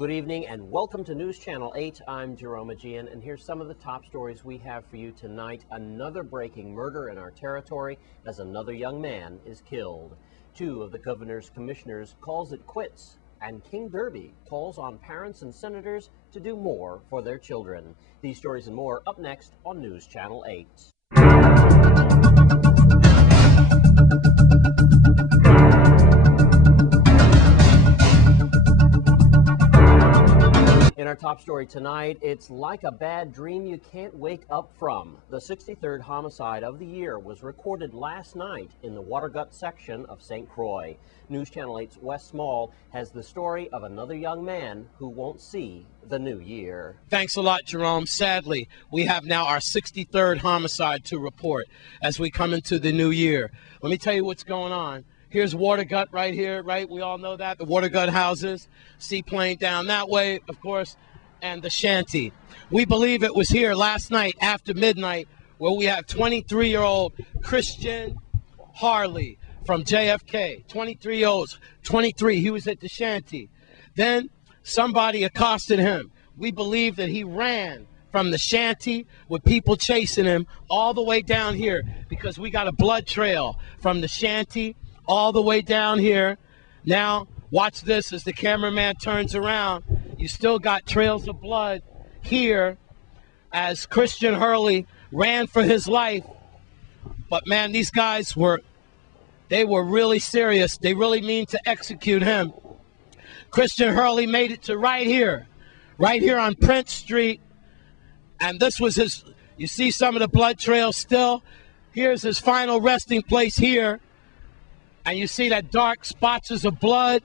Good evening and welcome to News Channel 8. I'm Jerome Aegean, and here's some of the top stories we have for you tonight. Another breaking murder in our territory as another young man is killed. Two of the governor's commissioners calls it quits, and King Derby calls on parents and senators to do more for their children. These stories and more up next on News Channel 8. In our top story tonight, it's like a bad dream you can't wake up from. The 63rd homicide of the year was recorded last night in the Watergut section of St. Croix. News Channel 8's Wes Small has the story of another young man who won't see the new year. Thanks a lot, Jerome. Sadly, we have now our 63rd homicide to report as we come into the new year. Let me tell you what's going on. Here's Watergut right here, right? We all know that, the Watergut houses. Seaplane down that way, of course, and the shanty. We believe it was here last night after midnight where we have 23-year-old Christian Harley from JFK. 23, he was at the shanty. Then somebody accosted him. We believe that he ran from the shanty with people chasing him all the way down here because we got a blood trail from the shanty all the way down here. Now, watch this as the cameraman turns around. You still got trails of blood here as Christian Hurley ran for his life. But man, these guys were really serious. They really mean to execute him. Christian Hurley made it to right here on Prince Street. And this was his, you see some of the blood trails still. Here's his final resting place here. And you see that dark spotches of blood.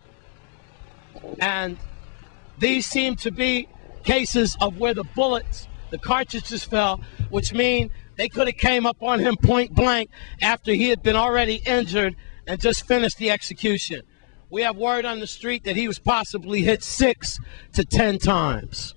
And these seem to be cases of where the bullets, the cartridges fell, which mean they could have came up on him point blank after he had been already injured and just finished the execution. We have word on the street that he was possibly hit 6 to 10 times.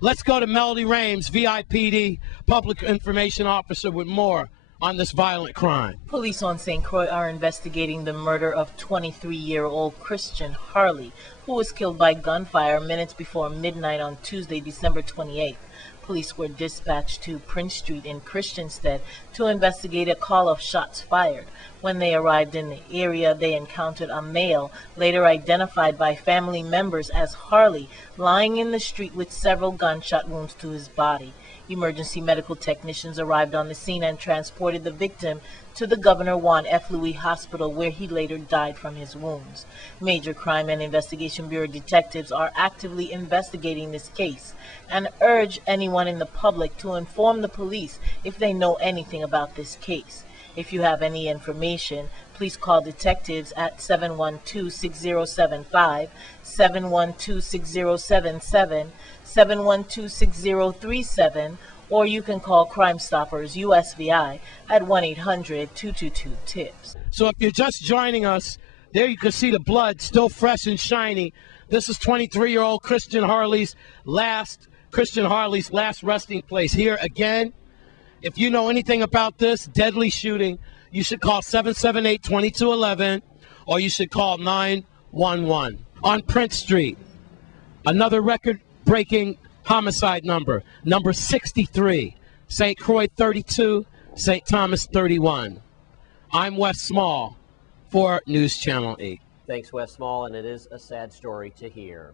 Let's go to Melody Rames, VIPD, Public Information Officer, with more on this violent crime. Police on St. Croix are investigating the murder of 23-year-old Christian Harley, who was killed by gunfire minutes before midnight on Tuesday, December 28th. Police were dispatched to Prince Street in Christiansted to investigate a call of shots fired. When they arrived in the area, they encountered a male, later identified by family members as Harley, lying in the street with several gunshot wounds to his body. Emergency medical technicians arrived on the scene and transported the victim to the Governor Juan F. Louis Hospital, where he later died from his wounds. Major Crime and Investigation Bureau detectives are actively investigating this case and urge anyone in the public to inform the police if they know anything about this case. If you have any information, please call detectives at 712-6075, 712-6077, 712-6037, or you can call Crime Stoppers USVI at 1-800-222-TIPS. So if you're just joining us, there you can see the blood still fresh and shiny. This is 23-year-old Christian Harley's last resting place. Here again, if you know anything about this deadly shooting, you should call 778-2211 or you should call 911. On Prince Street, another record-breaking homicide number 63, St. Croix 32, St. Thomas 31. I'm Wes Small for News Channel 8. Thanks, Wes Small, and it is a sad story to hear.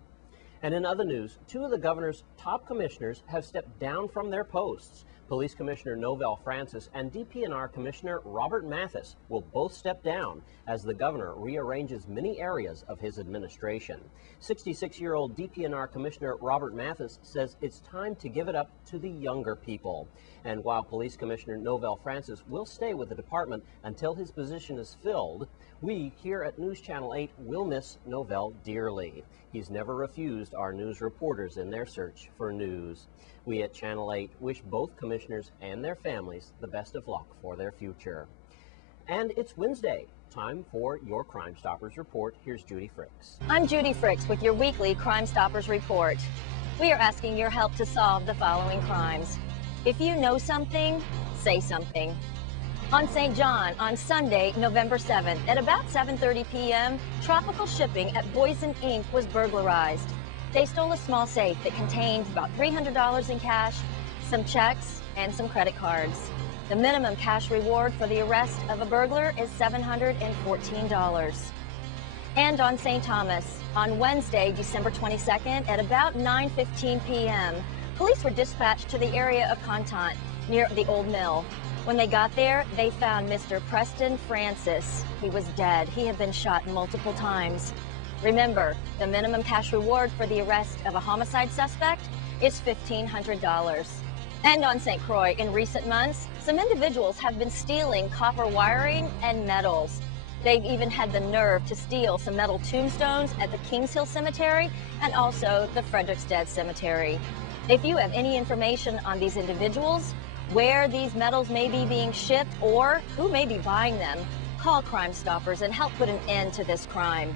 And in other news, two of the governor's top commissioners have stepped down from their posts. Police Commissioner Novell Francis and DP&R Commissioner Robert Mathis will both step down as the governor rearranges many areas of his administration. 66-year-old DP&R Commissioner Robert Mathis says it's time to give it up to the younger people. And while Police Commissioner Novell Francis will stay with the department until his position is filled, we here at News Channel 8 will miss Novell dearly. He's never refused our news reporters in their search for news. We at Channel 8 wish both commissioners and their families the best of luck for their future. And it's Wednesday, time for your Crime Stoppers Report. Here's Judy Fricks. I'm Judy Fricks with your weekly Crime Stoppers Report. We are asking your help to solve the following crimes. If you know something, say something. On St. John, on Sunday, November 7th, at about 7:30 p.m., Tropical Shipping at Boysen Inc. was burglarized. They stole a small safe that contained about $300 in cash, some checks, and some credit cards. The minimum cash reward for the arrest of a burglar is $714. And on St. Thomas, on Wednesday, December 22nd, at about 9:15 p.m., police were dispatched to the area of Contant, near the old mill. When they got there, they found Mr. Preston Francis. He was dead. He had been shot multiple times. Remember, the minimum cash reward for the arrest of a homicide suspect is $1,500. And on St. Croix, in recent months, some individuals have been stealing copper wiring and metals. They've even had the nerve to steal some metal tombstones at the Kings Hill Cemetery and also the Frederiksted Cemetery. If you have any information on these individuals, where these metals may be being shipped, or who may be buying them, call Crime Stoppers and help put an end to this crime.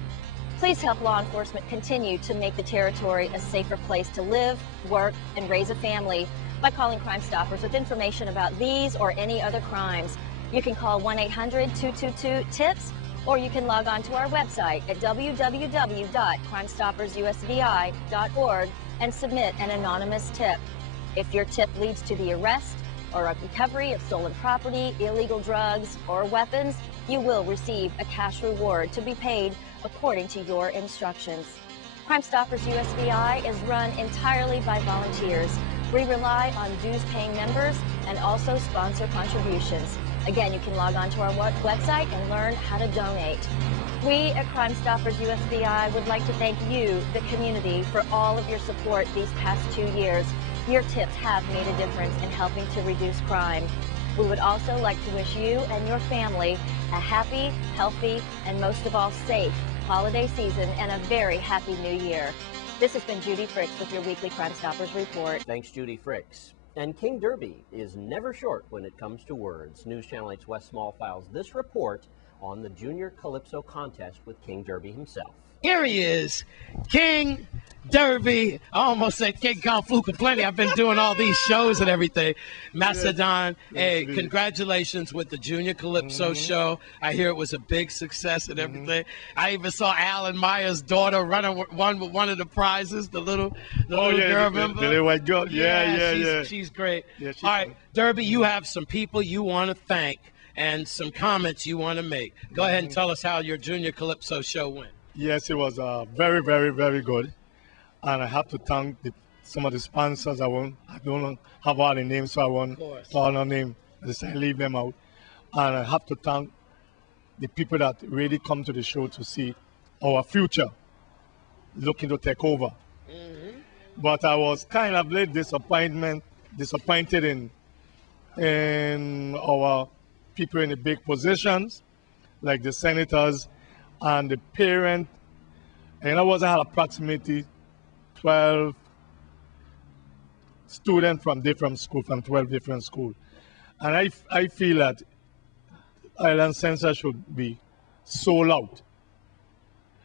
Please help law enforcement continue to make the territory a safer place to live, work, and raise a family by calling Crime Stoppers with information about these or any other crimes. You can call 1-800-222-TIPS, or you can log on to our website at www.crimestoppersusvi.org and submit an anonymous tip. If your tip leads to the arrest or a recovery of stolen property, illegal drugs, or weapons, you will receive a cash reward to be paid according to your instructions. Crime Stoppers USVI is run entirely by volunteers. We rely on dues-paying members and also sponsor contributions. Again, you can log on to our website and learn how to donate. We at Crime Stoppers USVI would like to thank you, the community, for all of your support these past 2 years. Your tips have made a difference in helping to reduce crime. We would also like to wish you and your family a happy, healthy, and most of all safe holiday season and a very happy new year. This has been Judy Fricks with your weekly Crime Stoppers report. Thanks, Judy Fricks. And King Derby is never short when it comes to words. News Channel 8's West Small files this report on the Junior Calypso contest with King Derby himself. Here he is, King Derby. I almost said King Kong Fluke Plenty. I've been doing all these shows and everything. Macedon, hey, congratulations with the Junior Calypso show. I hear it was a big success and everything. I even saw Alan Meyer's daughter won with one of the prizes, the little girl, remember? The little white girl. Yeah. She's great. Yeah, she's all right, Derby, you have some people you want to thank and some comments you want to make. Go ahead and tell us how your Junior Calypso show went. Yes, it was very, very, very good. And I have to thank some of the sponsors. I don't have all the names, so I won't call no name. I decided to leave them out. And I have to thank the people that really come to the show to see our future, looking to take over. But I was kind of disappointed in our people in the big positions, like the senators and the parent. And I was had approximately 12 students from different schools, from 12 different schools. And I feel that Island Censor should be sold out.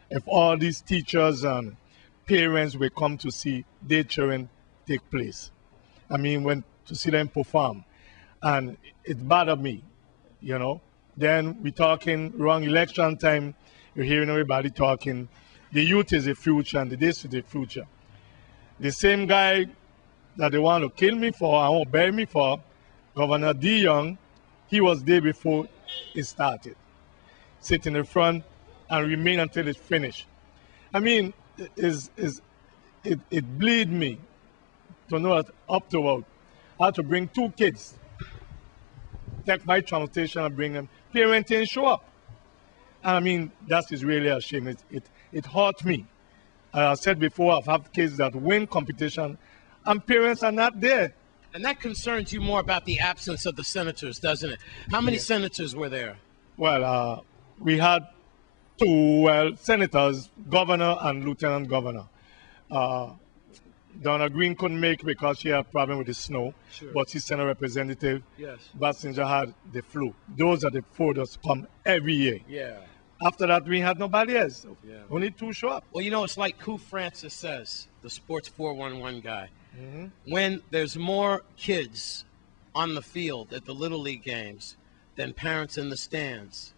If all these teachers and parents will come to see their children take place. I mean, to see them perform. And it bothered me, you know. Then we're talking around election time, you're hearing everybody talking. The youth is the future and this is the future. The same guy that they want to kill me for and want to bury me for, Governor D. Young, he was there before it started. Sit in the front and remain until it's finished. I mean, it bleed me to know that up to about I had to bring 2 kids, take my transportation and bring them. Parents didn't show up. And I mean, that is really a shame. It hurt me. I said before, I've had kids that win competition and parents are not there. And that concerns you more about the absence of the senators, doesn't it? How many senators were there? Well, we had 2 senators, governor and lieutenant governor. Donna Green couldn't make it because she had a problem with the snow, but she sent a representative. Yes. Bassinger had the flu. Those are the 4 that come every year. Yeah. After that, we had nobody else. Yeah. Only 2 show up. Well, you know, it's like Koo Francis says, the Sports 411 guy. When there's more kids on the field at the Little League games than parents in the stands,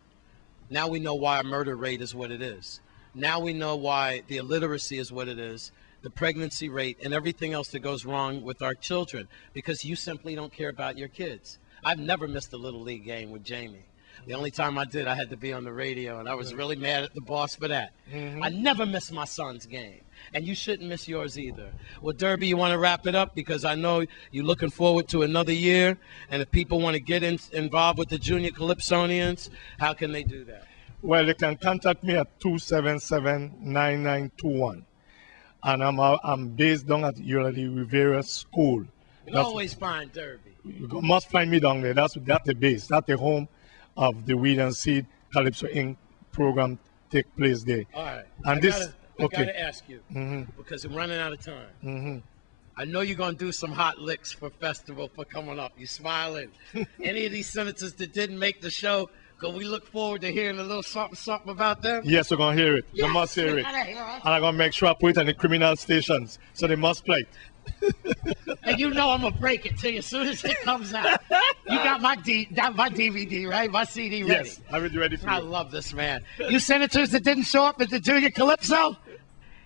now we know why our murder rate is what it is. Now we know why the illiteracy is what it is. the pregnancy rate, and everything else that goes wrong with our children because you simply don't care about your kids. I've never missed a Little League game with Jamie. The only time I did, I had to be on the radio, and I was really mad at the boss for that. I never miss my son's game, and you shouldn't miss yours either. Well, Derby, you want to wrap it up because I know you're looking forward to another year, and if people want to get involved with the Junior Calypsonians, how can they do that? Well, they can contact me at 277-9921. And I'm based down at Unity Rivera School. You always find Derby. You must find me down there. That's the base. That's the home of the Weed and Seed Calypso Inc. program take place there. All right. And I gotta ask you, because I'm running out of time. I know you're going to do some hot licks for festival for coming up. You smiling. Any of these senators that didn't make the show, can we look forward to hearing a little something about them? Yes, we're going to hear it. Yes, they must hear it. And I'm going to make sure I put it on the criminal stations, so they must play it. And you know I'm going to break it to you as soon as it comes out. You got my DVD, right? My CD ready. Yes, I'm ready for you. I love this man. You senators that didn't show up at the Junior Calypso,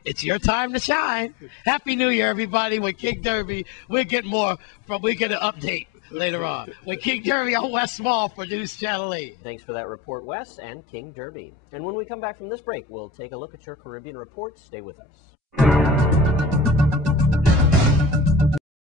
it's your time to shine. Happy New Year, everybody. With King Derby, we'll get an update later on. With King Derby, I'm Wes Small for News Channel 8. Thanks for that report, Wes and King Derby. And when we come back from this break, we'll take a look at your Caribbean report. Stay with us.